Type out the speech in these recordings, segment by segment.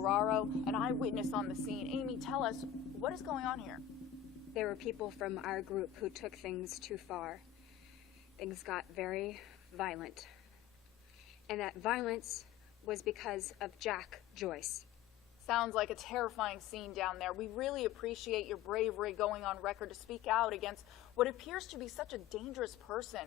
Ferraro, an eyewitness on the scene. Amy, tell us, what is going on here? There were people from our group who took things too far. Things got very violent. And that violence was because of Jack Joyce. Sounds like a terrifying scene down there. We really appreciate your bravery going on record to speak out against what appears to be such a dangerous person.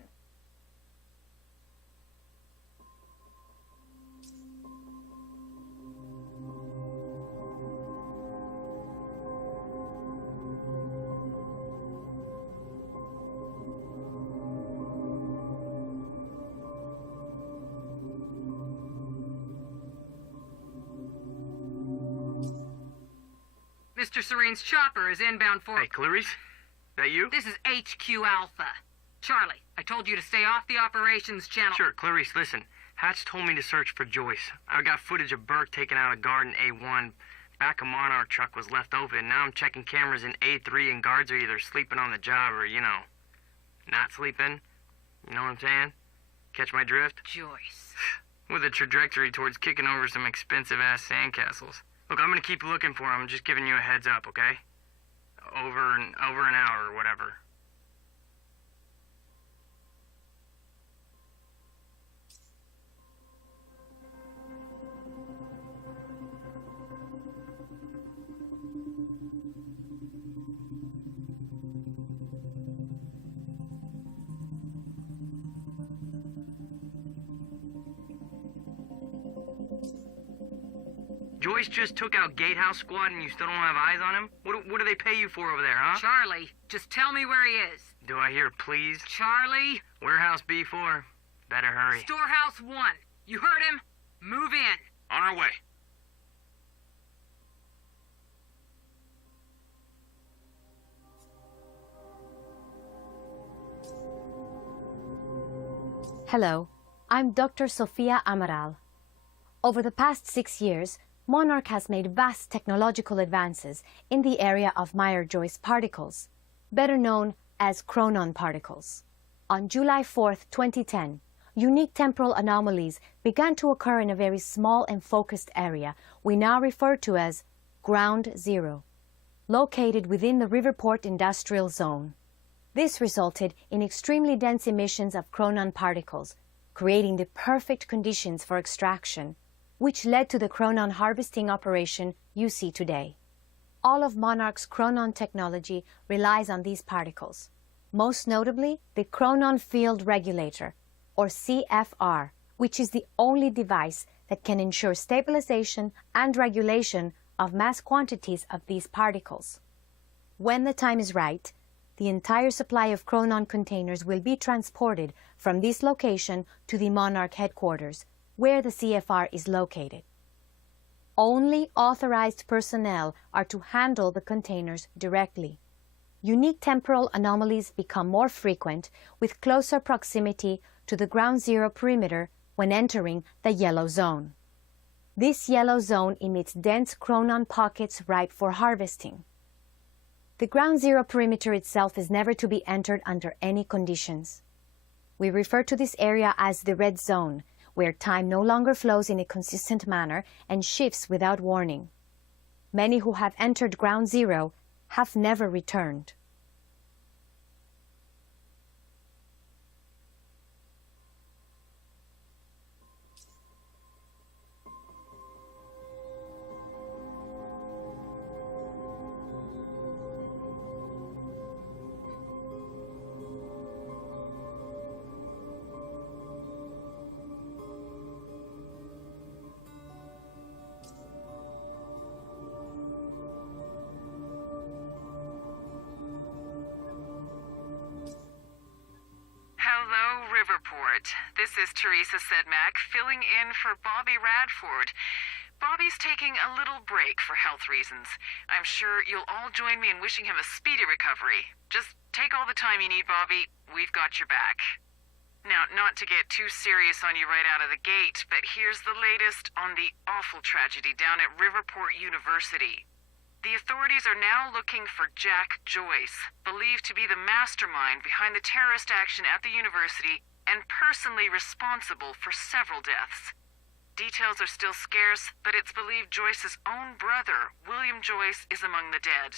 Mr. Serene's chopper is inbound for... Hey, Clarice? That you? This is HQ Alpha. Charlie, I told you to stay off the operations channel. Sure, Clarice, listen. Hatch told me to search for Joyce. I got footage of Burke taking out a guard in A1. Back of Monarch truck was left open. Now I'm checking cameras in A3 and guards are either sleeping on the job or, not sleeping. You know what I'm saying? Catch my drift? Joyce. With a trajectory towards kicking over some expensive-ass sandcastles. Look, I'm gonna keep looking for him. I'm just giving you a heads up, okay? Over an hour or whatever. Joyce just took out Gatehouse Squad and you still don't have eyes on him? What do they pay you for over there, huh? Charlie, just tell me where he is. Do I hear please? Charlie? Warehouse B4. Better hurry. Storehouse 1. You heard him? Move in. On our way. Hello, I'm Dr. Sofia Amaral. Over the past 6 years, Monarch has made vast technological advances in the area of Meyer-Joyce particles, better known as chronon particles. On July 4, 2010, unique temporal anomalies began to occur in a very small and focused area we now refer to as Ground Zero, located within the Riverport Industrial Zone. This resulted in extremely dense emissions of chronon particles, creating the perfect conditions for extraction, which led to the chronon harvesting operation you see today. All of Monarch's chronon technology relies on these particles, most notably the chronon field regulator, or CFR, which is the only device that can ensure stabilization and regulation of mass quantities of these particles. When the time is right, the entire supply of chronon containers will be transported from this location to the Monarch headquarters, where the CFR is located. Only authorized personnel are to handle the containers directly. Unique temporal anomalies become more frequent with closer proximity to the Ground Zero perimeter when entering the yellow zone. This yellow zone emits dense chronon pockets ripe for harvesting. The Ground Zero perimeter itself is never to be entered under any conditions. We refer to this area as the red zone, where time no longer flows in a consistent manner and shifts without warning. Many who have entered Ground Zero have never returned. This is Teresa Sedmak, filling in for Bobby Radford. Bobby's taking a little break for health reasons. I'm sure you'll all join me in wishing him a speedy recovery. Just take all the time you need, Bobby. We've got your back. Now, not to get too serious on you right out of the gate, but here's the latest on the awful tragedy down at Riverport University. The authorities are now looking for Jack Joyce, believed to be the mastermind behind the terrorist action at the university and personally responsible for several deaths. Details are still scarce, but it's believed Joyce's own brother, William Joyce, is among the dead.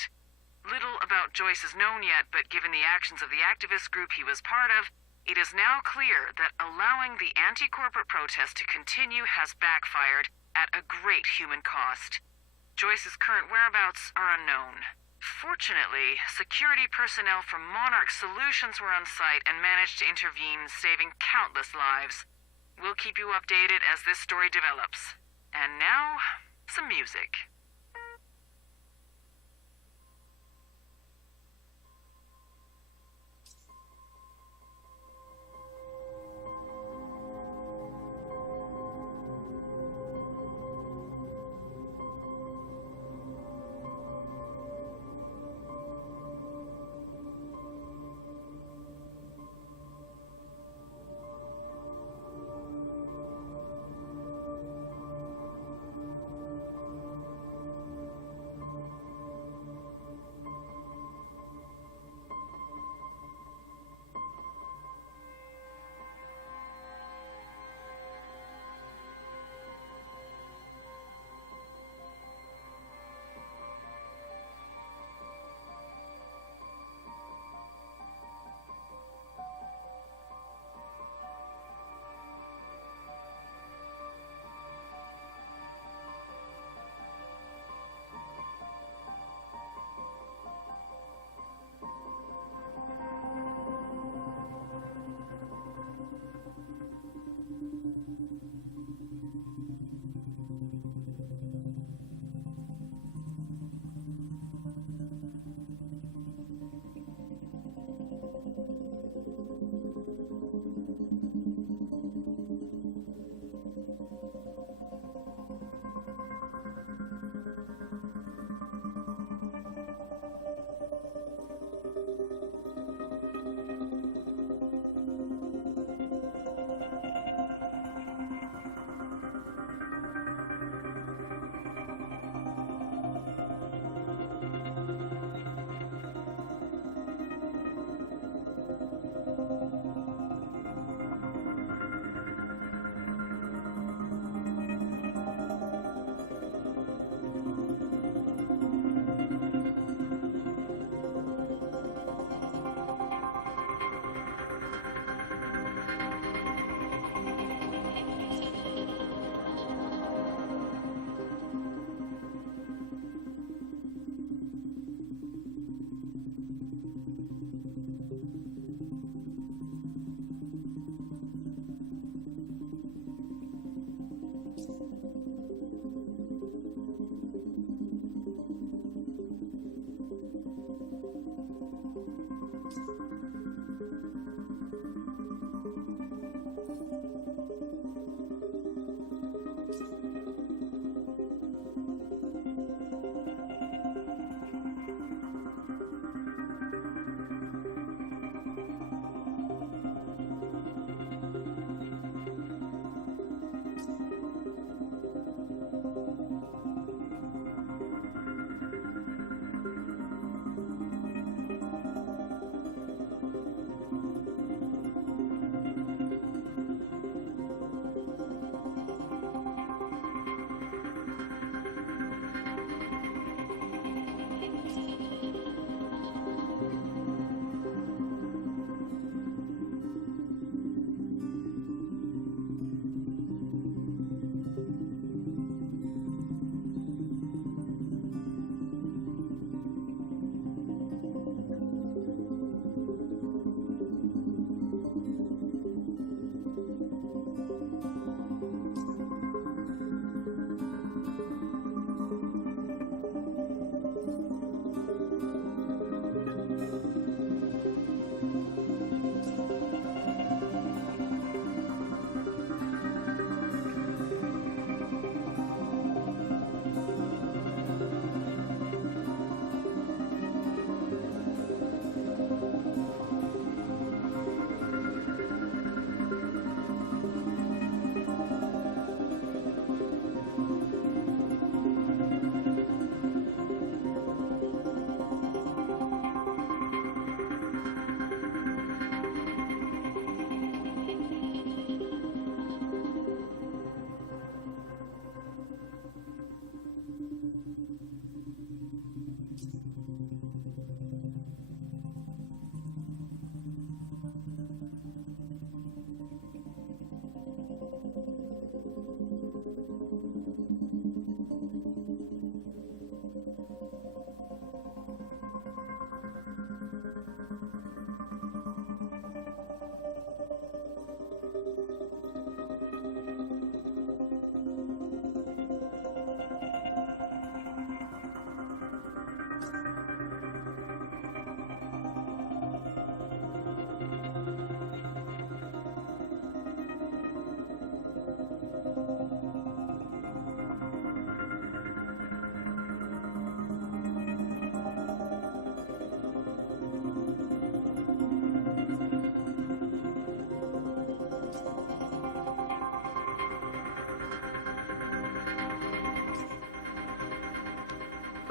Little about Joyce is known yet, but given the actions of the activist group he was part of, it is now clear that allowing the anti-corporate protest to continue has backfired at a great human cost. Joyce's current whereabouts are unknown. Fortunately, security personnel from Monarch Solutions were on site and managed to intervene, saving countless lives. We'll keep you updated as this story develops. And now, some music.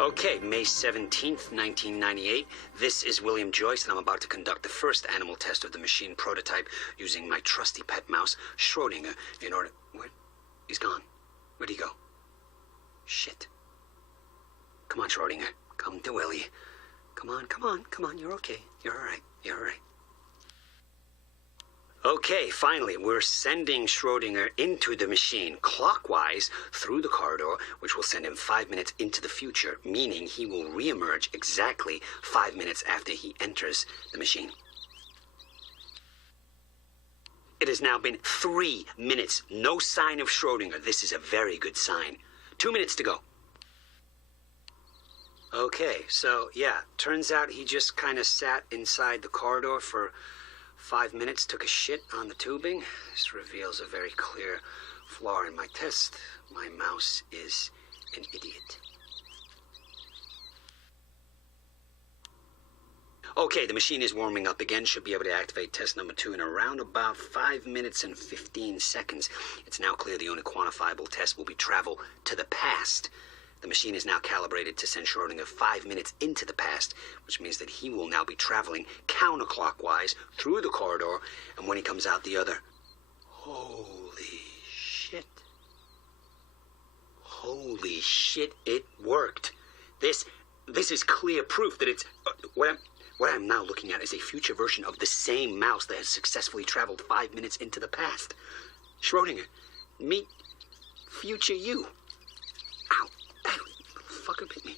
Okay, May 17th, 1998. This is William Joyce, and I'm about to conduct the first animal test of the machine prototype using my trusty pet mouse, Schrodinger, in order... Where? He's gone. Where'd he go? Shit. Come on, Schrodinger. Come to Willie. Come on. You're okay. You're all right. Okay, finally, we're sending Schrodinger into the machine clockwise through the corridor, which will send him 5 minutes into the future, meaning he will reemerge exactly 5 minutes after he enters the machine. It has now been 3 minutes. No sign of Schrodinger. This is a very good sign. 2 minutes to go. Okay, so yeah, turns out he just kind of sat inside the corridor for 5 minutes, took a shit on the tubing. This reveals a very clear flaw in my test. My mouse is an idiot. Okay, the machine is warming up again. Should be able to activate test number 2 in around about 5 minutes and 15 seconds. It's now clear the only quantifiable test will be travel to the past. The machine is now calibrated to send Schrodinger 5 minutes into the past, which means that he will now be traveling counterclockwise through the corridor, and when he comes out the other... Holy shit. Holy shit, it worked. This is clear proof that it's... What I'm now looking at is a future version of the same mouse that has successfully traveled 5 minutes into the past. Schrodinger, meet future you. Ow. That fucker bit me.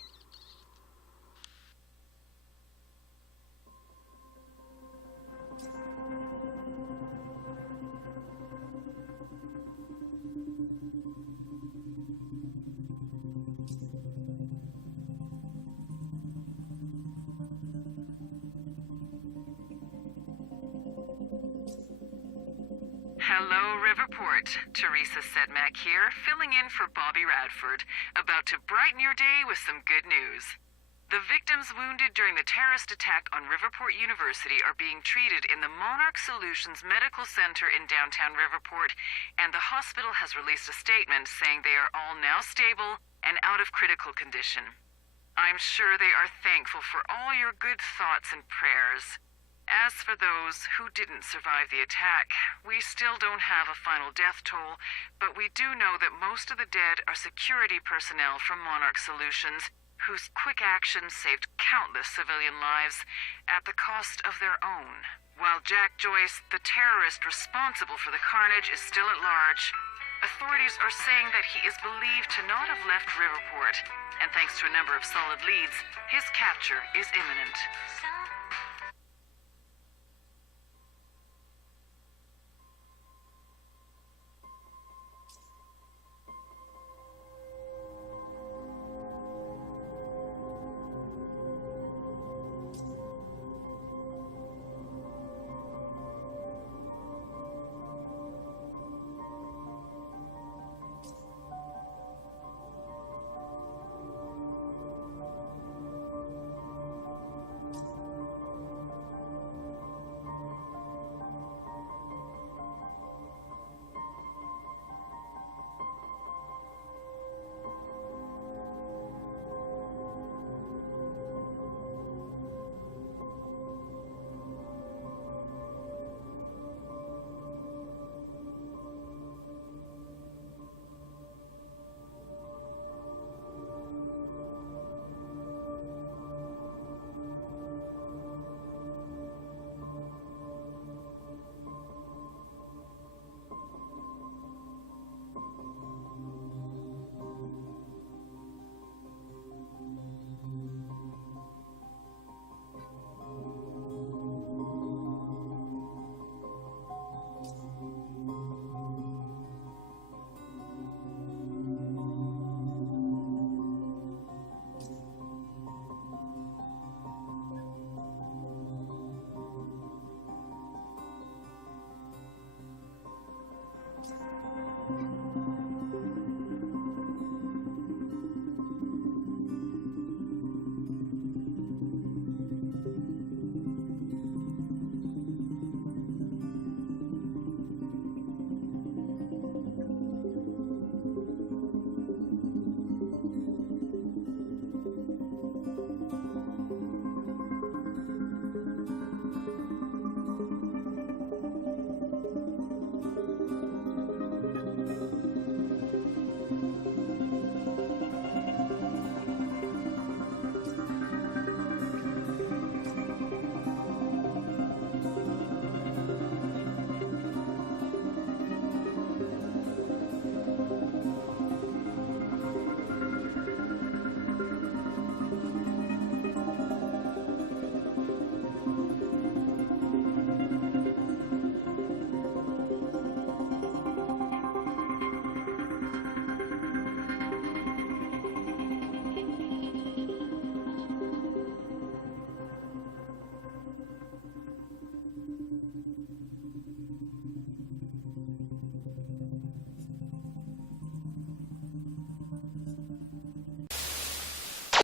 Hello, Riverport. Teresa Sedmak here, filling in for Bobby Radford, about to brighten your day with some good news. The victims wounded during the terrorist attack on Riverport University are being treated in the Monarch Solutions Medical Center in downtown Riverport, and the hospital has released a statement saying they are all now stable and out of critical condition. I'm sure they are thankful for all your good thoughts and prayers. As for those who didn't survive the attack, we still don't have a final death toll, but we do know that most of the dead are security personnel from Monarch Solutions, whose quick actions saved countless civilian lives at the cost of their own. While Jack Joyce, the terrorist responsible for the carnage, is still at large, authorities are saying that he is believed to not have left Riverport, and thanks to a number of solid leads, his capture is imminent.